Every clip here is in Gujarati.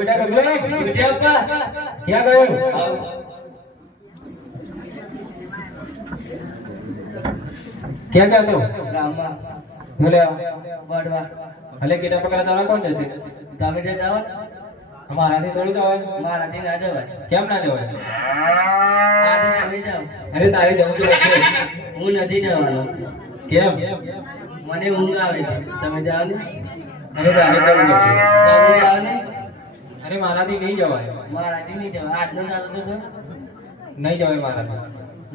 બેટા ગગલો બેટા પપ્પા ક્યાં ગયો. ક્યાં ગયો તો? ગામમાં હલે કેટા પકડા તારા કોણ જશે? તમે જે જાવ અમારાથી થોડું જવાય મારાથી ના જવાય કેમ ના જવાય? આજે તમે જાઓ અરે તારે જવું તો હું નથી જવાનો કેમ? મને ઊંઘ આવે છે. તમે જાવ ને. અરે તારે જવું પડશે. તમે જાવ ને. અરે મારાથી નહીં જવાય. મારાથી નહીં જવાય. આજનો ચાલુ તો નહીં જવાય મારાથી.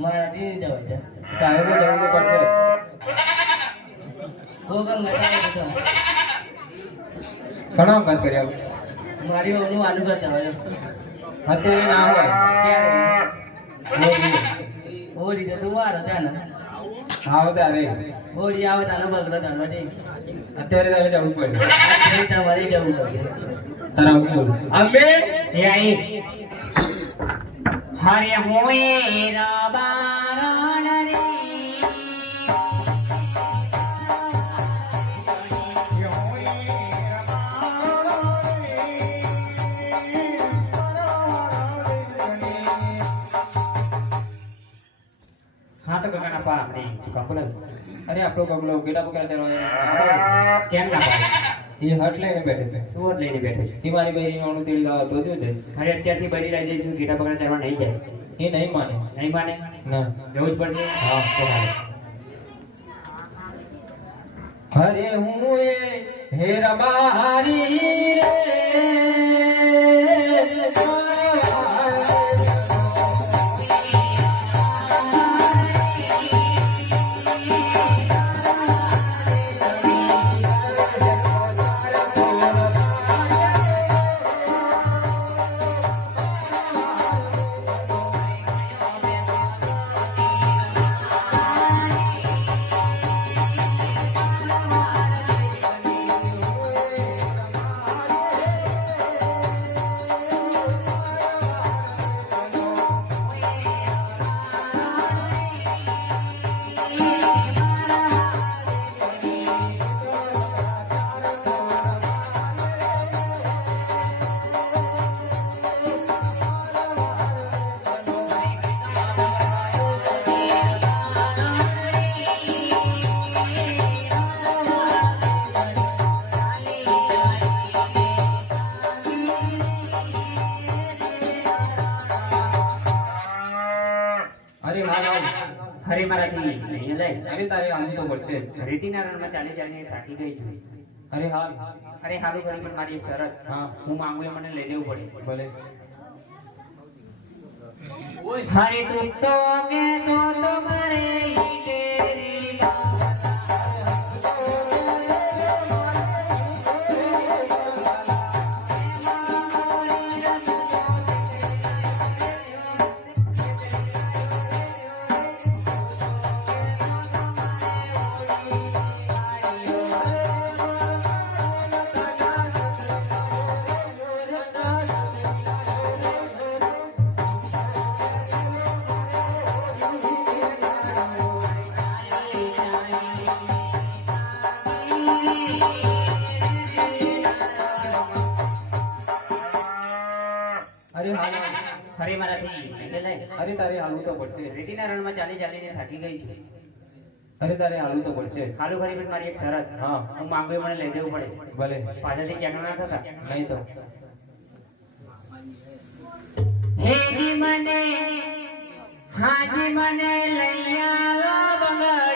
મારાથી નહીં જવાય તારે તો જવું તો પડશે. ઘણો વખત કર્યા. મારી ઓનું આલુ કરતા હોય અત્યારે ના હોય. હોળી. તો તું હતા ને. આવો તારે. હોળી આવે તારો બગડો તાનો અત્યારે તારે જવું પડશે. આજે તમારે જવું પડશે. તારા બોલ અમે હરે હોય રબારણ રે. હા તો કાકા પા આપણે શું બોલે? અરે આપણો ગગલો ગેડા પકડા કેમ ના પાડે? એ હટ લઈને બેઠે છે. શું હટ લઈને બેઠો છે? તી મારી બહેરી નોનું તેલ લાવો તો જો જઈશ અરે અત્યારથી બૈરી રહી જઈશું ગીટા પકડા ચાલવા નહીં જાય. એ નહીં માને. નહીં માને? ના. જવું જ પડશે? હા તો હાલે. હરે હું એ હે રબારી હરે મારાથી નહીં લે અરે તારે આવું તો પડશે રેતી રેતીના રણમાં ચાલી ચાલીને થાકી ગઈ છું. અરે હા. અરે સારું ખરી પણ મારી એક શરત. હા. હું માંગુ એ મને લઈ જવું પડે. ભલે. હરે તું તો કે તો તો કરે ઈ તેરી હરે મારાથી. અરે તારે હાલવું તો પડશે. રેતીના રણમાં ચાલી ચાલીને થાકી ગઈ છું. અરે તારે હાલવું તો પડશે. સારું ખરી પણ મારી એક શરત. હા. હું માંગુ મને લઈ દેવું પડે. ભલે. પાછળથી ચેક ના થતા. નહીં તો. હેજી મને હાજી મને લઈ આલો બંગાળી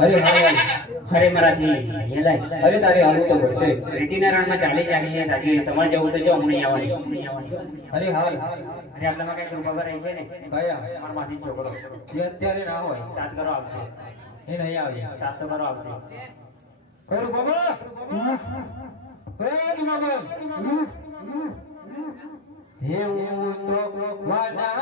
અરે અરે મારાથી હેલાય. અરે તારે આવું તો પડશે. રેતીના રણમાં ચાલી ચાલીને દાદી તમારે જવું તો જો હમણાં આવવાની અરે હાલ. અરે આપણામાં કઈ કૃપા રહી છે ને? કયા? મારા માસી છોકરો. જે અત્યારે ના હોય. સાત કરો આવશે. એ નહીં આવે. સાત તો કરો આવશે. કરો બાબા? કરો બાબા? હે હું તો વાડામાં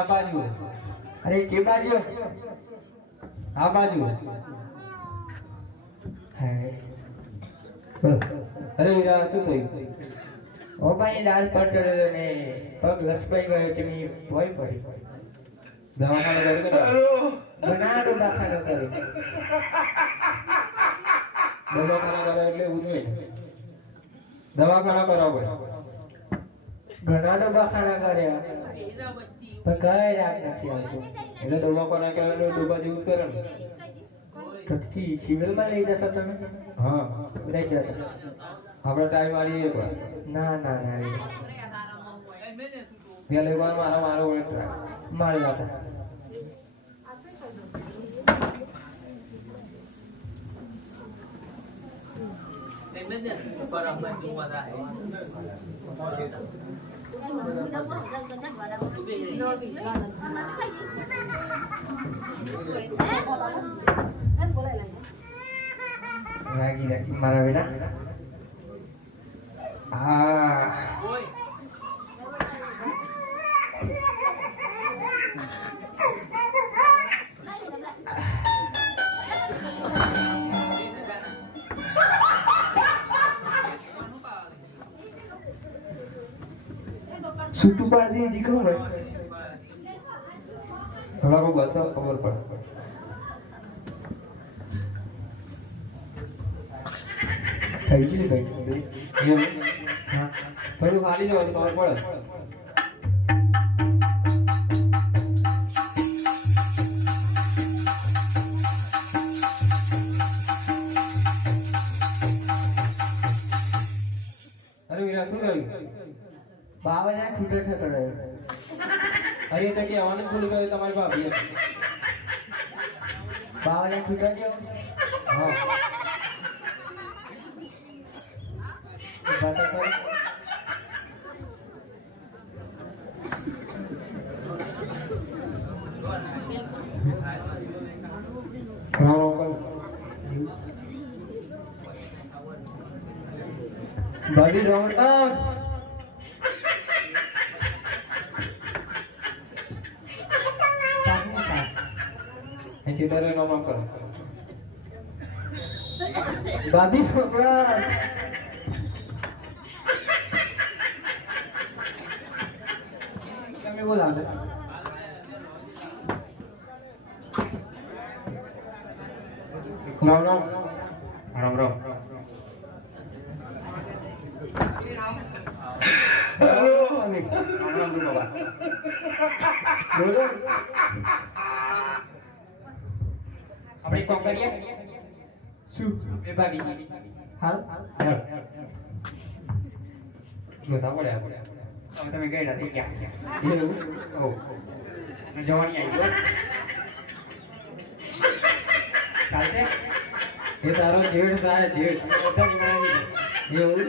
આ બાજુ. અરે કે બાજુ આ બાજુ. અરે વીરા શું થયું? ઓ ભાઈ દાળ પર ચડેલો ને પગ લસપાઈ ગયો કે મી ભોય પડી. દવાખાને લઈ ગયો બનાડો દાખાનો કર્યો. દવાખાના કરો એટલે નહીં દવાખાના કરાવો. ઘણા દવાખાના કર્યા. પણ કઈ રાગ નથી આવતો. એટલે દવાખાના કહેવાનું ડોબા જેવું કરે ને. પછી સિવિલમાં રહી જશો તમે? હા. રહી જશો આપણે ટાઈમ આવી એક વાર. ના ના ના એ ત્યાં એક વાર મારા મારો ઓળખ મારી વાત રાગી રાગી મારા બેટા આ કો બતાવ ખબર પડે. થઈ ગઈ ભાઈ થોડું ખાલી જવા તો ખબર પડે. અરે વીરા, શું થયું બાવન છૂટો થતો રહ્યો અરે તો કે આવવાનું જ ભૂલી ગયો તમારી ભાભી બાવન છૂટો થયો હા ઊભા તો કરો. રામ રામ ભાભી રોમતા અહીંથી ડરે નો કરો ભાભી છોકરા તમે બોલાવે રામ રામ રામ રામ રામ રામ બોલો આપણે કોમ કરીએ શું બે ભાભી હાલ જોતા પડે આપણે હવે તમે ગયેલા થઈ ગયા એવું ઓ જવાની આવી ગયો ચાલશે એ તારો જેઠ થાય જેઠ પોતાની બનાવી એવું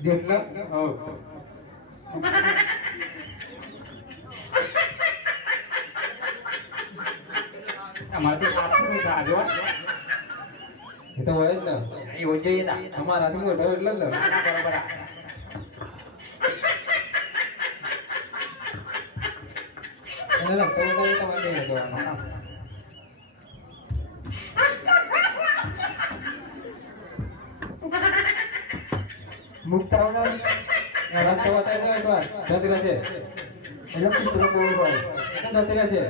જેઠનો ઓ અમારે તો સાચું નહીં થાય જો એ તો હોય જ ને એ હોય જોઈએ તા અમારાથી મોટો એટલે જ ને બરાબર એને રસ્તો બતાવી તમારે નહીં જવાનો મુક્તા રસ્તો બતાવી દો એકવાર જતી રહેશે એટલે કૂતરો બહુ હોય એટલે જતી રહેશે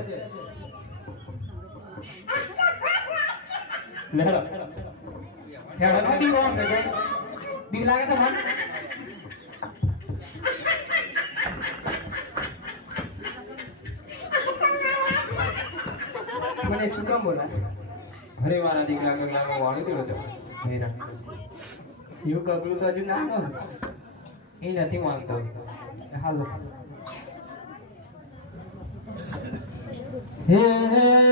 હેડો. હેડો. ને બી કોણ કે બી લાગે તો મન. મને શું કામ બોલા? અરે મારા દીકરા કગલા વાળું ચડો તો હીરા. એવું કગલું તો હજુ નાનો એ નથી માનતો. હાલો. હે હે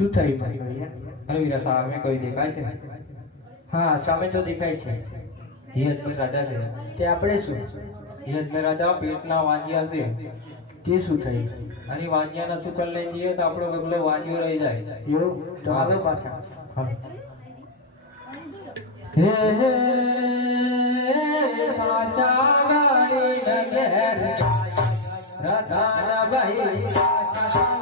શું થયું મારી ભૈયા અરે વીરા સામે કોઈ દેખાય છે? હા સામે તો દેખાય છે. ધીરજભાઈ રાજા છે. તે આપણે શું? ધીરજભાઈ રાજા પેટના વાંજિયા છે. તે શું થયું? અને વાંજિયાના સુકલ લઈ જઈએ તો આપણો ગગલો વાંજિયો રહી જાય. એવું? તો આવે પાછા. હે હે પાછા વાળી નગર. રાધા ભાઈ પાછા